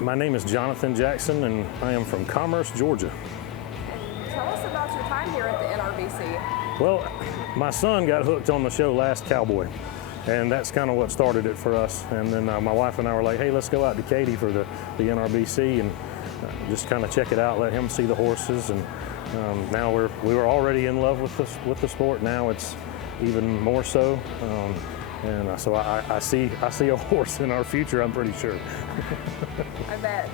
My name is Jonathan Jackson, and I am from Commerce, Georgia. And tell us about your time here at the NRBC. Well, my son got hooked on the show Last Cowboy, and that's kind of what started it for us. And then my wife and I were like, hey, let's go out to Katy for the NRBC and just kind of check it out, let him see the horses. And now we were already in love with the sport. Now it's even more so. So I see a horse in our future, I'm pretty sure. I bet.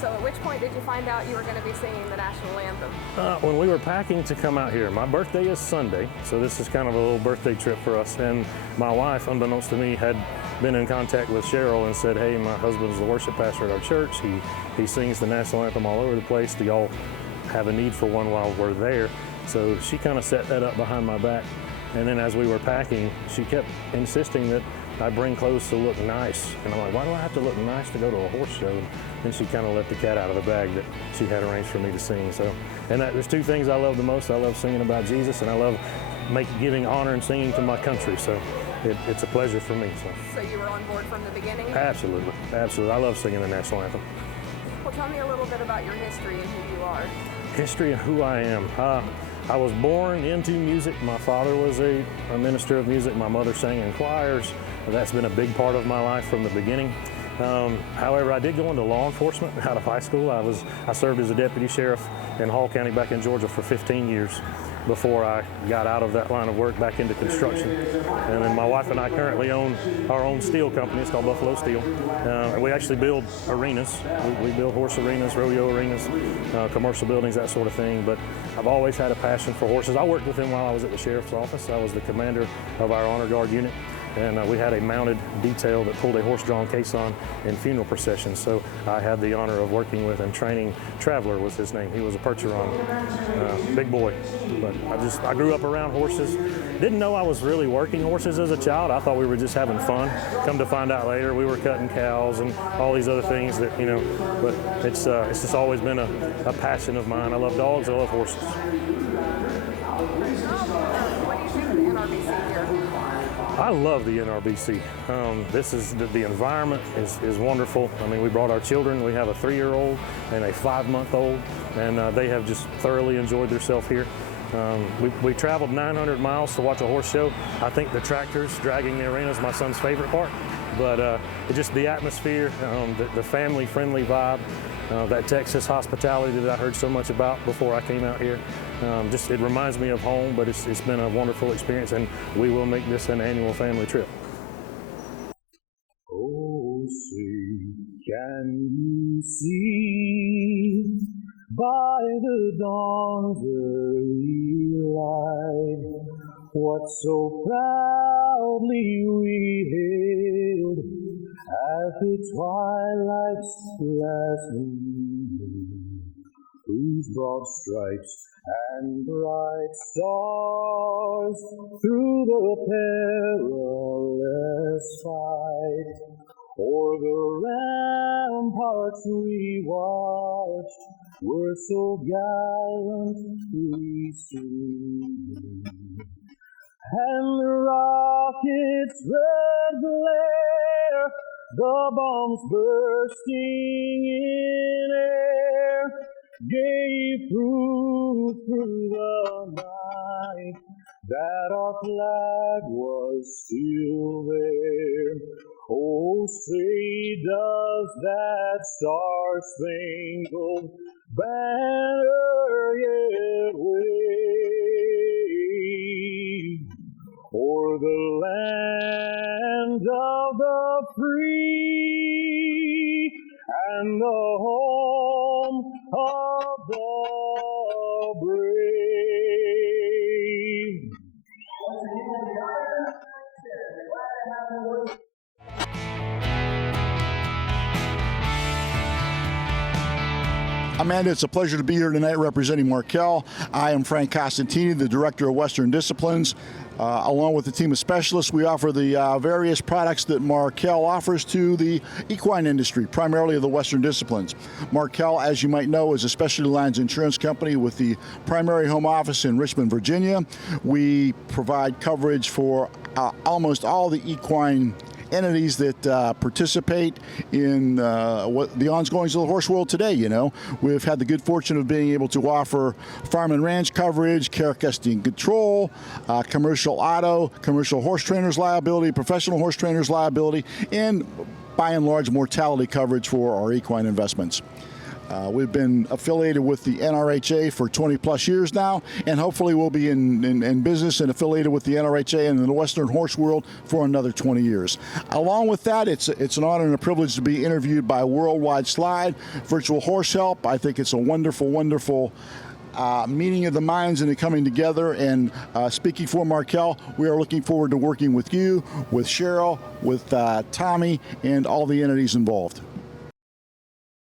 So at which point did you find out you were going to be singing the national anthem? When we were packing to come out here. My birthday is Sunday, so this is kind of a little birthday trip for us. And my wife, unbeknownst to me, had been in contact with Cheryl and said, hey, my husband's the worship pastor at our church. He sings the national anthem all over the place. Do y'all have a need for one while we're there? So she kind of set that up behind my back. And then as we were packing, she kept insisting that I bring clothes to look nice. And I'm like, why do I have to look nice to go to a horse show? And she kind of let the cat out of the bag that she had arranged for me to sing. There's two things I love the most. I love singing about Jesus, and I love giving honor and singing to my country. So it's a pleasure for me. So you were on board from the beginning? Absolutely, absolutely. I love singing the national anthem. Well, tell me a little bit about your history and who you are. History of who I am. I was born into music. My father was a minister of music. My mother sang in choirs. That's been a big part of my life from the beginning. However, I did go into law enforcement out of high school. I served as a deputy sheriff in Hall County back in Georgia for 15 years before I got out of that line of work back into construction. And then my wife and I currently own our own steel company. It's called Buffalo Steel. And we actually build arenas. We build horse arenas, rodeo arenas, commercial buildings, that sort of thing. But I've always had a passion for horses. I worked with him while I was at the sheriff's office. I was the commander of our honor guard unit. And we had a mounted detail that pulled a horse-drawn caisson in funeral processions. So I had the honor of working with and training. Traveler was his name. He was a Percheron, big boy. But I grew up around horses. Didn't know I was really working horses as a child. I thought we were just having fun. Come to find out later, we were cutting cows and all these other things that, but it's just always been a passion of mine. I love dogs, I love horses. What do you think of the NRBC here? I love the NRBC. The environment is wonderful. I mean, we brought our children. We have a 3-year-old and a 5-month-old, and they have just thoroughly enjoyed themselves here. We traveled 900 miles to watch a horse show. I think the tractors dragging the arena is my son's favorite part, but just the atmosphere, the family-friendly vibe, that Texas hospitality that I heard so much about before I came out here. It reminds me of home, but it's been a wonderful experience, and we will make this an annual family trip. Oh, say, can you see by the dawn's early light what so proudly we hailed at the twilight's last gleaming, whose broad stripes and bright stars through the perilous fight o'er the ramparts we watched were so gallantly streaming, and the rocket's red glare, the bombs bursting in air, gave proof through the night that our flag was still there. Oh, say does that star-spangled banner yet wave o'er the land of the free and the home of the brave? Amanda, it's a pleasure to be here tonight representing Markel. I am Frank Costantini, the Director of Western Disciplines. Along with a team of specialists, we offer the various products that Markel offers to the equine industry, primarily the Western Disciplines. Markel, as you might know, is a specialty lines insurance company with the primary home office in Richmond, Virginia. We provide coverage for almost all the equine entities that participate in what the ongoings of the horse world today. You know, we've had the good fortune of being able to offer farm and ranch coverage, care, custody, and control, commercial auto, commercial horse trainers liability, professional horse trainers liability, and by and large mortality coverage for our equine investments. We've been affiliated with the NRHA for 20 plus years now, and hopefully we'll be in business and affiliated with the NRHA and in the Western horse world for another 20 years. Along with that, it's an honor and a privilege to be interviewed by Worldwide Slide, Virtual Horse Help. I think it's a wonderful, wonderful meeting of the minds and the coming together. And speaking for Markel, we are looking forward to working with you, with Cheryl, with Tommy, and all the entities involved.